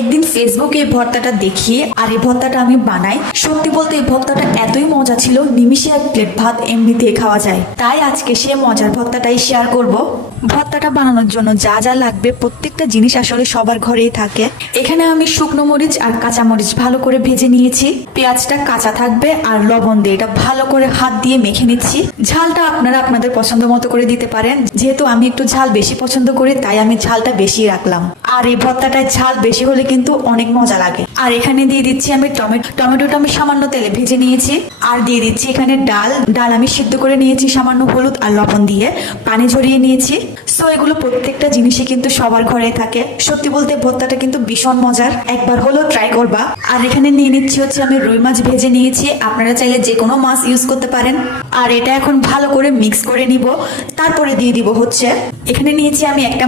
একদিন ফেসবুকে এই ভর্তাটা দেখিয়ে আর এই ভর্তাটা আমি বানাই। সত্যি বলতে এই ভর্তাটা এতই মজা ছিল, নিমিষে এক প্লেট ভাত এমনিতে খাওয়া যায়। তাই আজকে সে মজার ভর্তাটাই শেয়ার করব। ভর্তাটা বানানোর জন্য যা যা লাগবে প্রত্যেকটা জিনিস আসলে সবার ঘরেই থাকে। এখানে আমি শুকনো মরিচ আর কাঁচা মরিচ ভালো করে ভেজে নিয়েছি। পেঁয়াজটা কাঁচা থাকবে আর লবণ দিয়ে এটা ভালো করে হাত দিয়ে মেখে নিচ্ছি। ঝালটা আপনারা আপনাদের পছন্দ মতো করে দিতে পারেন। যেহেতু আমি একটু ঝাল বেশি পছন্দ করি তাই আমি ঝালটা বেশি রাখলাম। আর এই ভর্তাটায় ঝাল বেশি হলে কিন্তু অনেক মজা লাগে। আর এখানে দিয়ে দিচ্ছি আমি টমেটোটা আমি সামান্য তেলে ভেজে নিয়েছি। আর দিয়ে দিচ্ছি এখানে ডাল আমি সিদ্ধ করে নিয়েছি সামান্য হলুদ আর লবণ দিয়ে পানি ঝরিয়ে নিয়েছি। সো এগুলো প্রত্যেকটা জিনিসই কিন্তু সবার ঘরে থাকে। সত্যি বলতে ভর্তাটা কিন্তু ভীষণ মজার, একবার হলেও ট্রাই করবা। আর এখানে নিয়ে নিচ্ছি হচ্ছে আমি রুই মাছ ভেজে নিয়েছি। আপনারা চাইলে যে কোনো মাছ ইউজ করতে পারেন। আর এটা এখন ভালো করে মিক্স করে নিব। তারপরে দিয়ে দিব হচ্ছে এখানে নিয়েছি আমি একটা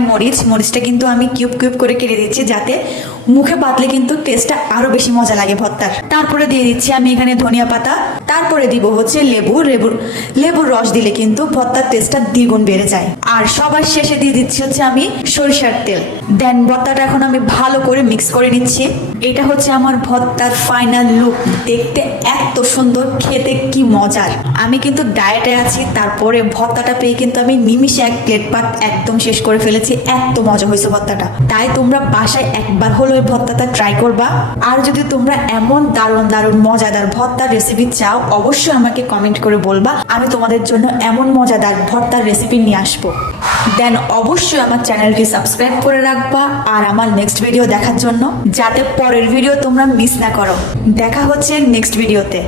মরিচটা কিন্তু আমি কিউব করে কেটে দিচ্ছি, যাতে মুখে বাতলে কিন্তু টেস্টটা আরো বেশি মজা লাগে ভর্তার। তারপরে দিয়ে দিচ্ছি আমি এখানে ধনিয়া পাতা। তারপরে দিব হচ্ছে লেবুর রস দিলে কিন্তু ভর্তার টেস্টটা দ্বিগুণ বেড়ে যায়। আর সবার শেষে দিয়ে দিচ্ছি হচ্ছে আমি সরিষার তেল। দেন ভর্তাটা এখন আমি ভালো করে মিক্স করে নিচ্ছি। এটা হচ্ছে আমার ভর্তার ফাইনাল লুক। দেখতে এত সুন্দর, খেতে কি মজার। আমি কিন্তু ডায়েটে আছি, তারপরে ভর্তাটা পেয়ে কিন্তু আমি নিমিষে এক প্লেট ভাত একদম শেষ করে ফেলেছি। এত মজা হয়েছে ভর্তাটা। তাই তোমরা বাসায় একবার হলো এই ভর্তাটা ট্রাই করবা। আর যদি তোমরা এমন দারুণ মজাদার ভর্তার রেসিপি চাও, অবশ্যই আমাকে কমেন্ট করে বলবা। আমি তোমাদের জন্য এমন মজাদার ভর্তার রেসিপি নিয়ে আসবো। দেন অবশ্যই আমার চ্যানেলটি সাবস্ক্রাইব করে রাখবা আর আমার নেক্সট ভিডিও দেখার জন্য, যাতে পরের ভিডিও তোমরা মিস না করো। দেখা হচ্ছে নেক্সট ভিডিওতে।